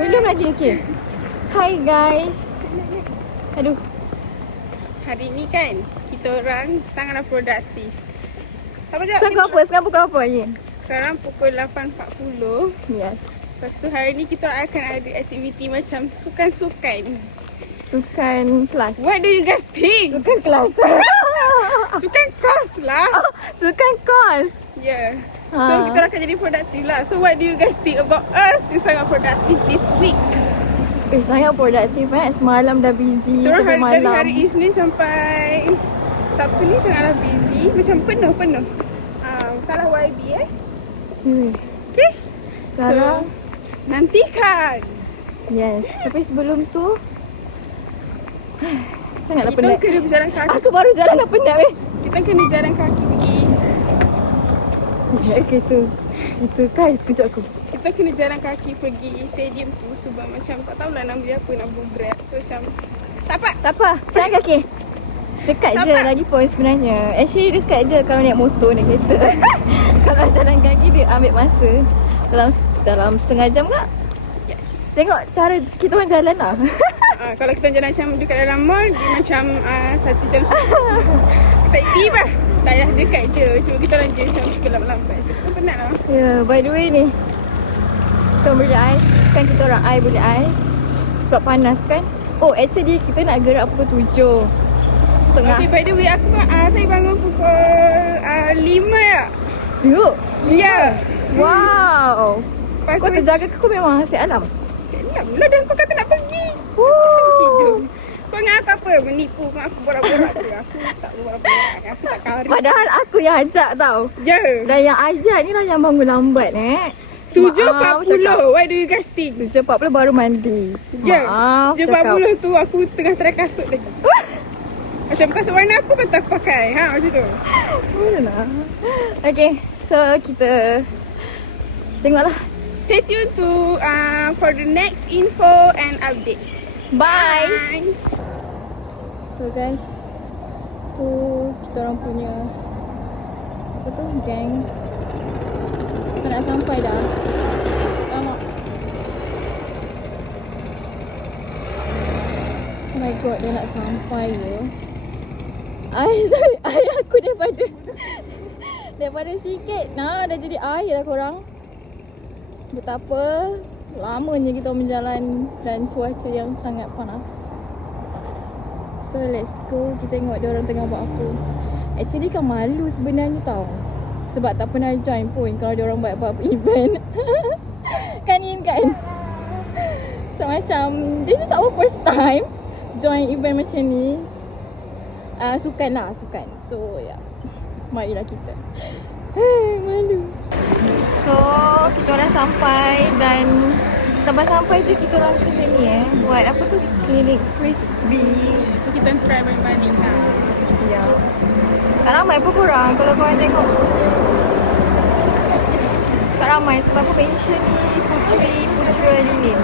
Belum lagi, okey. Hai guys. Aduh. Hari ni kan, kita orang sangatlah produktif. Apa jawab? Sekarang pukul apa ni? Sekarang pukul 8.40. Yes. Lepas tu hari ni kita akan ada aktiviti macam sukan-sukan. Sukan kelas. What do you guys think? Sukan kelas. Sukan kos lah. Sukan kos. Yeah. So kita akan jadi produktif lah. So what do you guys think about us? It's sangat produktif this week. Sangat produktif Semalam dah busy. Terus dari malam. hari Isnin sampai Sabtu ni sangatlah busy. Macam penuh. Salah YB Okay. Sekarang nantikan. Yes. Tapi sebelum tu sangatlah kita penat. kena berjalan kaki. Aku baru jalan dah penat Kita kena jalan kaki pergi. Okay tu. Itu kan kejap aku. Kita kena jalan kaki pergi stadium tu. Sebab macam tak tahulah nama dia apa, nak Grab. So macam tak apa. Jalan kaki. Dekat je lagi pun sebenarnya. Actually dekat je kalau naik motor, naik kereta. Kalau jalan kaki dia ambil masa dalam setengah jam tak? Yes. Tengok cara kita orang jalan lah. Kalau kita jalan macam dekat dalam mall, dia macam 1 jam. Tak tiba. Tak payah dekat je. Cuma kita orang je macam suka lambat-lambat. Kan penat lah. Ya, by the way ni. Kita boleh ais. Kan kita orang air boleh ais. Sebab panas kan. Oh, actually kita nak gerak pukul 7:30. Okay, by the way, saya bangun pukul 5 tak? Yuk. Ya. Wow. Kau terjaga ke kau memang asyik alam? Alam lah dah kau kata nak pergi. Kau ingat aku apa? Menipu kau aku borak-borak je. Aku tak borak-borak. Aku tak kari. Padahal aku yang ajak tau. Ya. Dan yang ajak ni lah yang bangun lambat 7.40. What do you guys think? 7.40 baru mandi. Ya. Maaf 7.40 tu aku tengah try kasut lagi. Macam kasut warna apa kau tak pakai? Macam tu. Bolehlah. Okay. So kita tengoklah. Stay tuned to for the next info and update. Bye. So guys, tu kita orang punya apa tu, gang. Kita nak sampai dah. Lama. Oh my god, dia nak sampai je. Air aku daripada sikit. Nah, dah jadi air dah korang. Betapa lamanya kita berjalan dan cuaca yang sangat panas. So let's go. Kita tengok dia orang tengah buat apa. Actually kan malu sebenarnya tau. Sebab tak pernah join pun kalau dia orang buat apa-apa event. Kan In kan? So macam this is our first time join event macam ni. Sukan. So ya, marilah kita. Malu. So kita orang sampai dan sampai je kita orang ke sini buat apa tu, klinik frisbee. So kita try banding lah. Ya. Tak ramai pun korang kalau korang tengok. Tak ramai sebab aku mention ni Putra Lilin.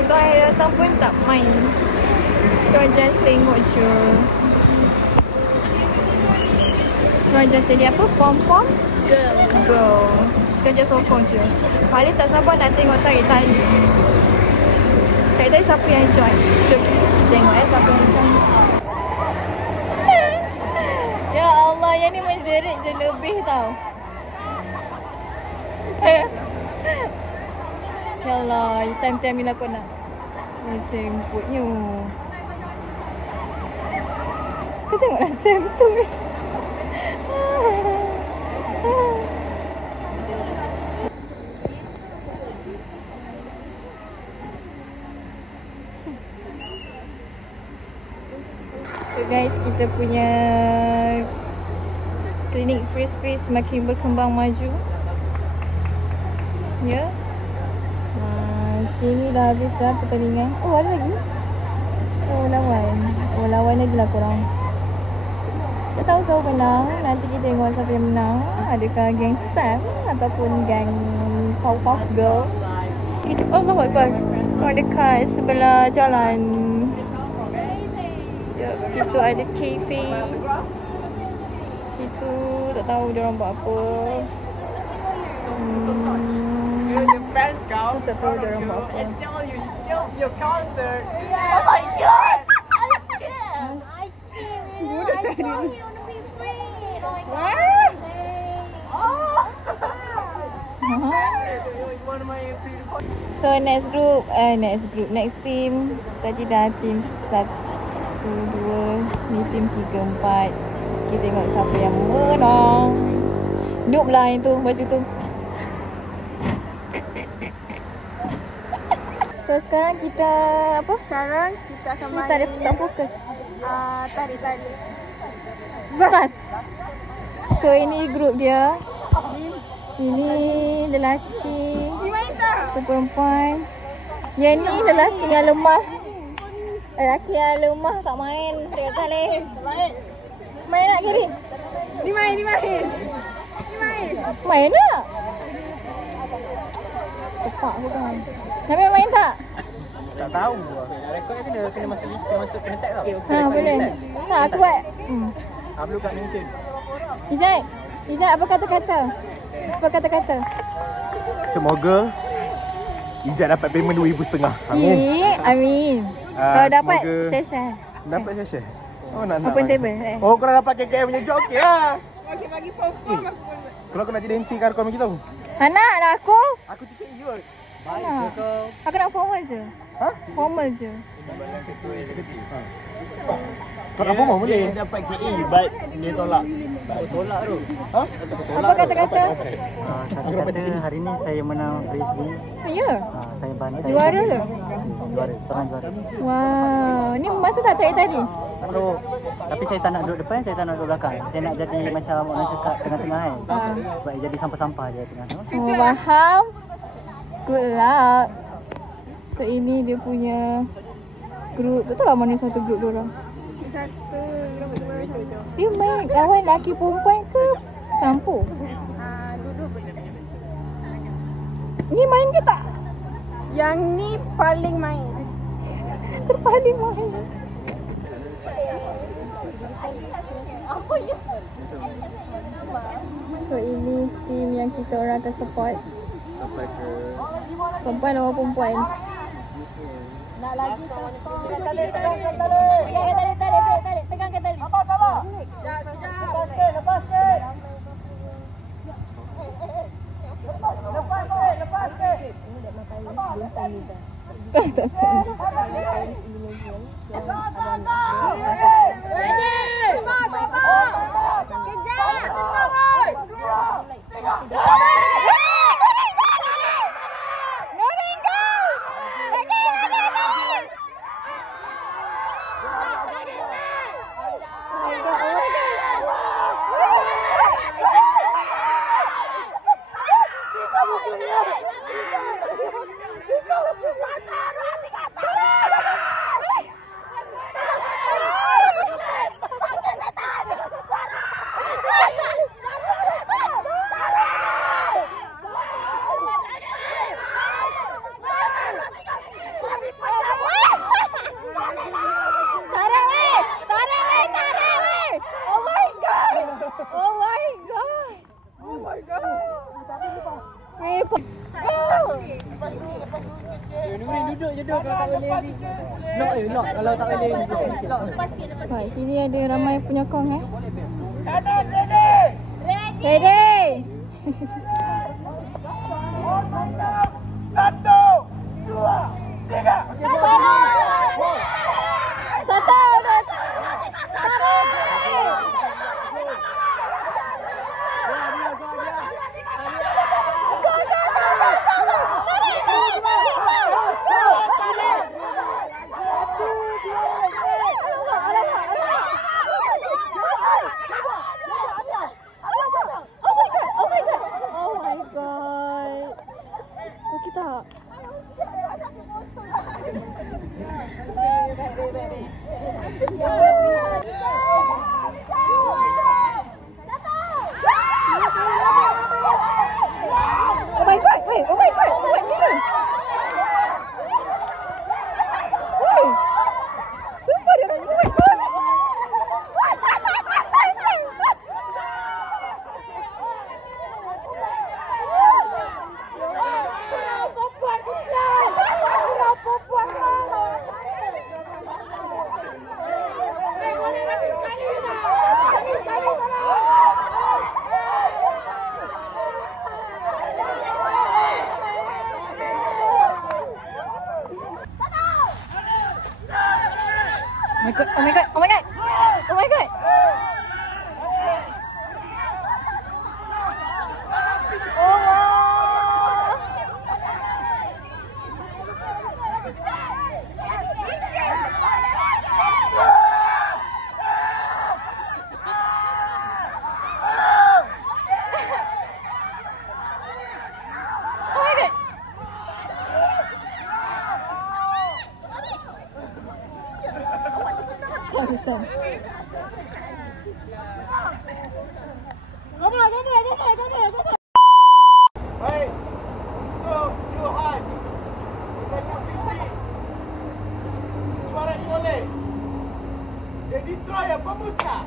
Kita orang datang pun tak main. Kita orang just tengok je. Kita orang just jadi apa? Pom-pom? Girl. Kita just sokong je. Paling tak sabar nak tengok tarik-tarik. Tarik-tarik siapa yang join. Jom kita tengok siapa yang join. Ya Allah, yang ni menjerit je lebih tau. Ya Allah, time-time ni aku nak semputnya. Kau tengoklah semput. So guys, kita punya klinik frisbee semakin berkembang maju. Ya. Sini dah habis dah pertandingan. Oh, ada lagi? Lawan lagi lah korang. Tak tahu siapa menang. Nanti kita tengok siapa yang menang. Adakah geng Sam ataupun geng Powerpuff Girl. Allahu Akbar. Dekat sebelah jalan. Situ ada cafe. Situ tak tahu dia orang buat apa. The fans kau. Aku tak tahu diorang buat apa. Tell you, your concert. Oh my god! I came, you know, I saw you on the big screen. Oh my god. One of my So next team tadi dah team 1, 2, ni team 3, 4. Kita tengok siapa yang menang. Noob lah yang tu, baju tu. So sekarang kita apa? Sekarang kita akan main. Tak ada tak fokus. Tari-tari. Fast. So ini grup dia. Ini lelaki. Tu perempuan. Yang ni lelaki yang lemah. Lelaki yang lemah tak main. Dia tali. Main nak kiri? Ni main. Main tak? Tepak aku kan. Nak main tak? Tak tahu. Rekod kena masuk kena tag tau. Ha boleh. Tak aku buat. Upload kat LinkedIn. Ijat apa kata-kata? Apa kata-kata? Semoga Ijat dapat payment RM2,500. Amin. Amin. Kalau dapat semoga share. Dapat share. Oh nak. Open table. Oh korang dapat KKM punya job okey lah. Bagi perform aku. Kalau aku nak jadi MC kan kau begitu. Anak nak aku? Aku titik you. Nak. Aku nak formal je. Ha? Formal je. Kau nak formal boleh. Dia dapat KE but dia tolak. Tak tolak tu. Ha? Apa kata-kata? Kata hari ni saya menang frisbee. Ya. Saya bantai. Juara ke? Juara, terang juara. Wow, ni masa tak tadi? So, tapi saya tak nak duduk depan, saya tak nak duduk belakang. Saya nak jadi macam orang cakap tengah-tengah kan. Sebab jadi sampah-sampah je tengah tu. Oh, faham. Good luck. So ini dia punya grup. Tak tahu lah mana satu grup diorang. Satu. Dia main lawan lelaki perempuan ke campur? Duduk boleh. Ni main ke tak? Yang ni paling main. Terpaling main. So ini team yang kita orang akan support. Sampai ke Perempuan lawan perempuan. Nak lagi tegang tali. Tegangkan tali. Sabar. Lepas ke. Duduk kalau tak boleh Lock kalau tak boleh lock. Baik, sini ada ramai penyokong Ready. Ready. 1, 2, 3. tak susah. Baik. Untuk Johan. Dengan fisik. Suara oleh. The Destroyer pemusnah.